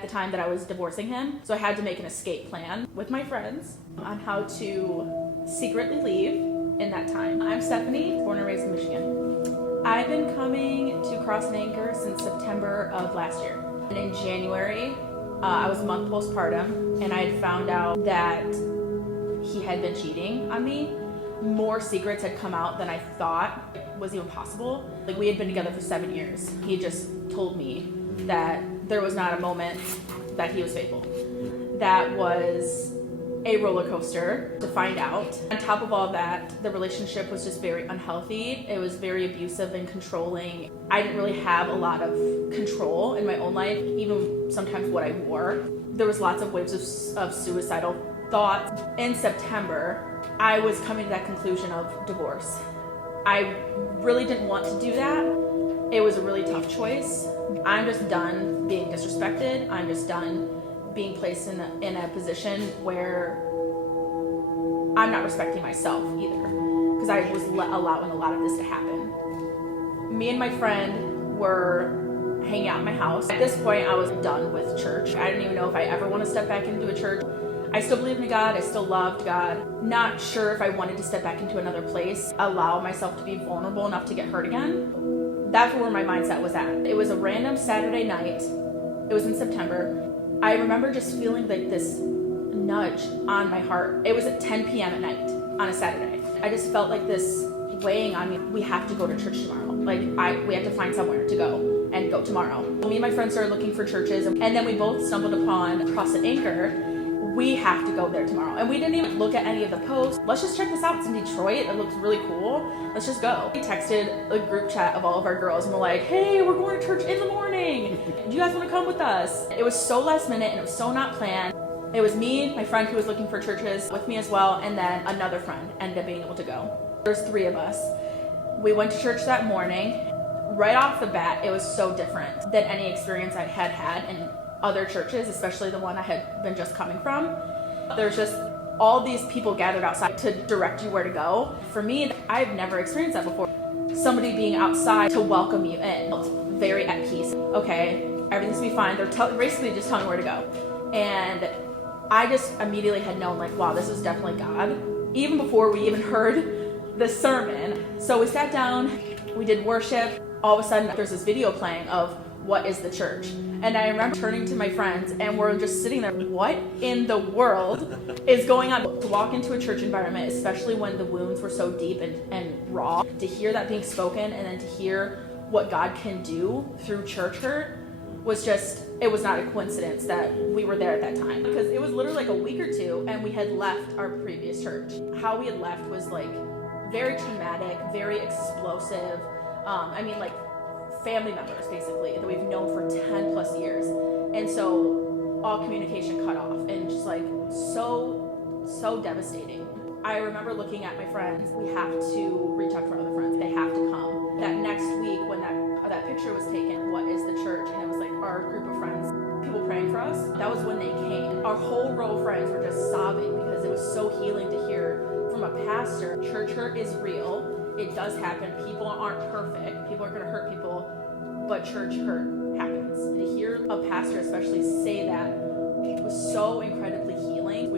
at the time that I was divorcing him. So I had to make an escape plan with my friends on how to secretly leave in that time. I'm Stephanie, born and raised in Michigan. I've been coming to Cross and Anchor since September of last year. And in January, I was a month postpartum, and I had found out that he had been cheating on me. More secrets had come out than I thought was even possible. Like, we had been together for 7 years. He just told me that there was not a moment that he was faithful. That was a roller coaster to find out. On top of all that, the relationship was just very unhealthy. It was very abusive and controlling. I didn't really have a lot of control in my own life, even sometimes what I wore. There was lots of waves of suicidal thoughts. In September, I was coming to that conclusion of divorce. I really didn't want to do that. It was a really tough choice. I'm just done being disrespected. I'm just done being placed in a position where I'm not respecting myself either, because I was allowing a lot of this to happen. Me and my friend were hanging out in my house. At this point, I was done with church. I didn't even know if I ever want to step back into a church. I still believed in God. I still loved God. Not sure if I wanted to step back into another place, allow myself to be vulnerable enough to get hurt again. That's where my mindset was at. It was a random Saturday night. It was in September. I remember just feeling like this nudge on my heart. It was at 10 p.m. at night on a Saturday. I just felt like this weighing on me. We have to go to church tomorrow. We have to find somewhere to go and go tomorrow. Me and my friends started looking for churches, and then we both stumbled upon Cross and Anchor. We have to go there tomorrow. And we didn't even look at any of the posts. Let's just check this out. It's in Detroit. It looks really cool. Let's just go. We texted a group chat of all of our girls, and we're like, hey, we're going to church in the morning. Do you guys want to come with us? It was so last minute, and it was so not planned. It was me, my friend who was looking for churches with me as well, and then another friend ended up being able to go. There's 3 of us. We went to church that morning. Right off the bat, it was so different than any experience I had had in other churches, especially the one I had been just coming from. There's just all these people gathered outside to direct you where to go. For me, I've never experienced that before. Somebody being outside to welcome you in, very at peace. Okay, everything's gonna be fine. They're basically just telling me where to go. And I just immediately had known, like, wow, this is definitely God, even before we even heard the sermon. So we sat down, we did worship. All of a sudden, there's this video playing of what is the church? And I remember turning to my friends, and we're just sitting there, what in the world is going on? To walk into a church environment, especially when the wounds were so deep and raw, to hear that being spoken, and then to hear what God can do through church hurt was just, it was not a coincidence that we were there at that time, because it was literally like a week or two and we had left our previous church. How we had left was like very traumatic, very explosive. Like family members basically that we've known for 10 plus years. And so all communication cut off, and just like so devastating. I remember looking at my friends, we have to reach out to our other friends. They have to come. That next week when that picture was taken, what is the church? And it was like our group of friends, people praying for us. That was when they came. Our whole row of friends were just sobbing because it was so healing to hear from a pastor. Church hurt is real. It does happen. People aren't perfect. People are going to hurt people, but church hurt happens. To hear a pastor especially say that was so incredibly healing.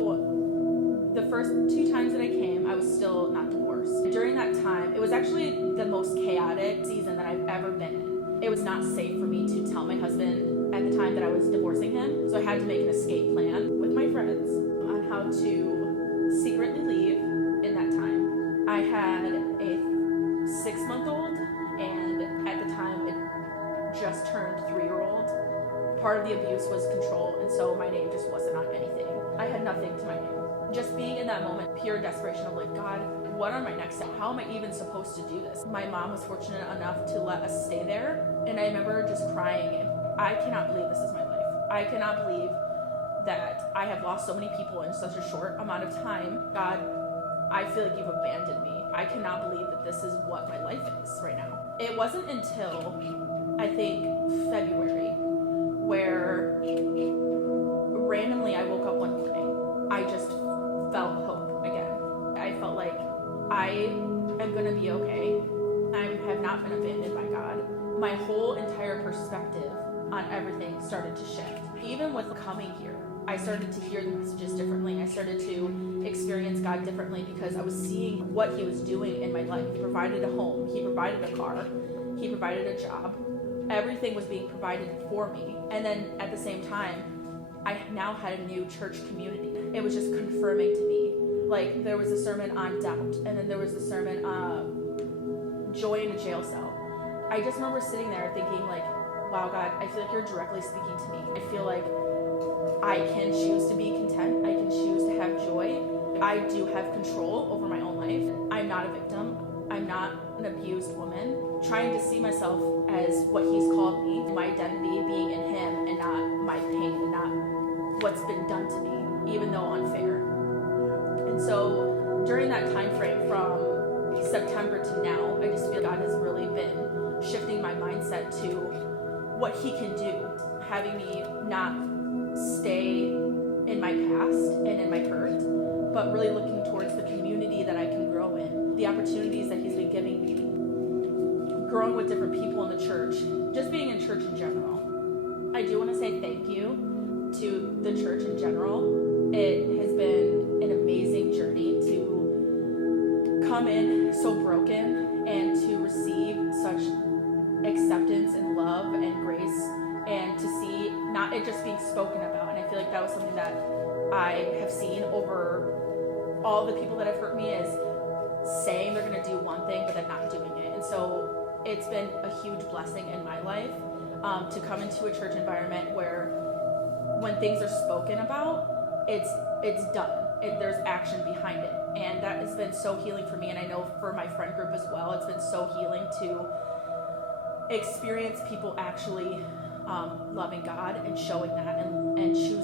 The first 2 times that I came, I was still not divorced. During that time, it was actually the most chaotic season that I've ever been in. It was not safe for me to tell my husband at the time that I was divorcing him, so I had to make an escape plan with my friends on how to secretly leave in that time. I had a 6-month-old, and at the time it just turned 3-year-old. Part of the abuse was control, and so my name just wasn't on anything. I had nothing to my name. Just being in that moment, pure desperation of like, God, what are my next steps? How am I even supposed to do this? My mom was fortunate enough to let us stay there, and I remember just crying. I cannot believe this is my life. I cannot believe that I have lost so many people in such a short amount of time. God, I feel like you've abandoned me. I cannot believe that this is what my life is right now. It wasn't until, I think, February, where randomly I woke up one morning. I just felt hope again. I felt like I am going to be okay. I have not been abandoned by God. My whole entire perspective on everything started to shift. Even with coming here, I started to hear the messages differently. I started to experience God differently because I was seeing what he was doing in my life. He provided a home, he provided a car, he provided a job. Everything was being provided for me. And then at the same time, I now had a new church community. It was just confirming to me. Like, there was a sermon on doubt, and then there was a sermon joy in a jail cell. I just remember sitting there thinking, like, wow, God, I feel like you're directly speaking to me. I feel like I can choose to be content. I can choose to have joy. I do have control over my own life. I'm not a victim. I'm not an abused woman. Trying to see myself as what he's called me, my identity being in him and not my pain and not what's been done to me, even though unfair. And so during that time frame from September to now, I just feel God has really been shifting my mindset to what he can do, having me not stay in my past and in my hurt, but really looking towards the community that I can grow in, the opportunities that he's been giving me, growing with different people in the church, just being in church in general. I do want to say thank you to the church in general. It has been an amazing journey to come in so broken and to receive such acceptance and love and grace, and to see not it just being spoken about. And I feel like that was something that I have seen over all the people that have hurt me, is saying they're going to do one thing but then not doing it. And so it's been a huge blessing in my life to come into a church environment where when things are spoken about, it's done. There's action behind it, and that has been so healing for me. And I know for my friend group as well, it's been so healing to experience people actually loving God and showing that and choosing